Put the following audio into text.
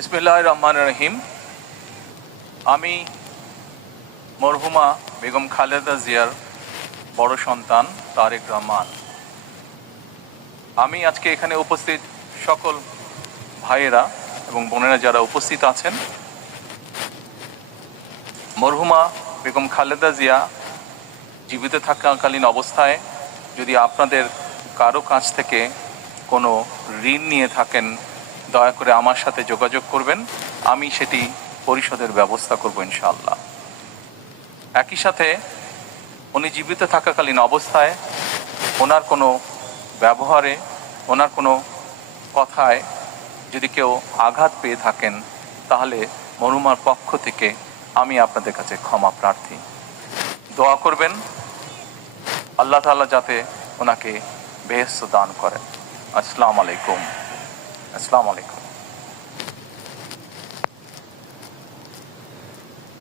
বিসমিল্লাহির রহমানির রহিম। আমি মরহুমা বেগম খালেদা জিয়ার বড় সন্তান তারেক রহমান। আমি আজকে এখানে উপস্থিত সকল ভাইয়েরা এবং বোনেরা যারা উপস্থিত আছেন, মরহুমা বেগম খালেদা জিয়া জীবিত থাকাকালীন অবস্থায় যদি আপনাদের কারো কাছ থেকে কোনো ঋণ নিয়ে থাকেন, দয়া করে আমার সাথে যোগাযোগ করবেন, আমি সেটি পরিশোধের ব্যবস্থা করব ইনশাআল্লাহ। একই সাথে উনি জীবিত থাকাকালীন অবস্থায় ওনার কোনো ব্যবহারে, ওনার কোনো কথায় যদি কেউ আঘাত পেয়ে থাকেন, তাহলে মরহুমার পক্ষ থেকে আমি আপনাদের কাছে ক্ষমা প্রার্থী। দোয়া করবেন আল্লাহ তাআলা যাতে ওনাকে বেহেশত দান করেন। আসসালামু আলাইকুম।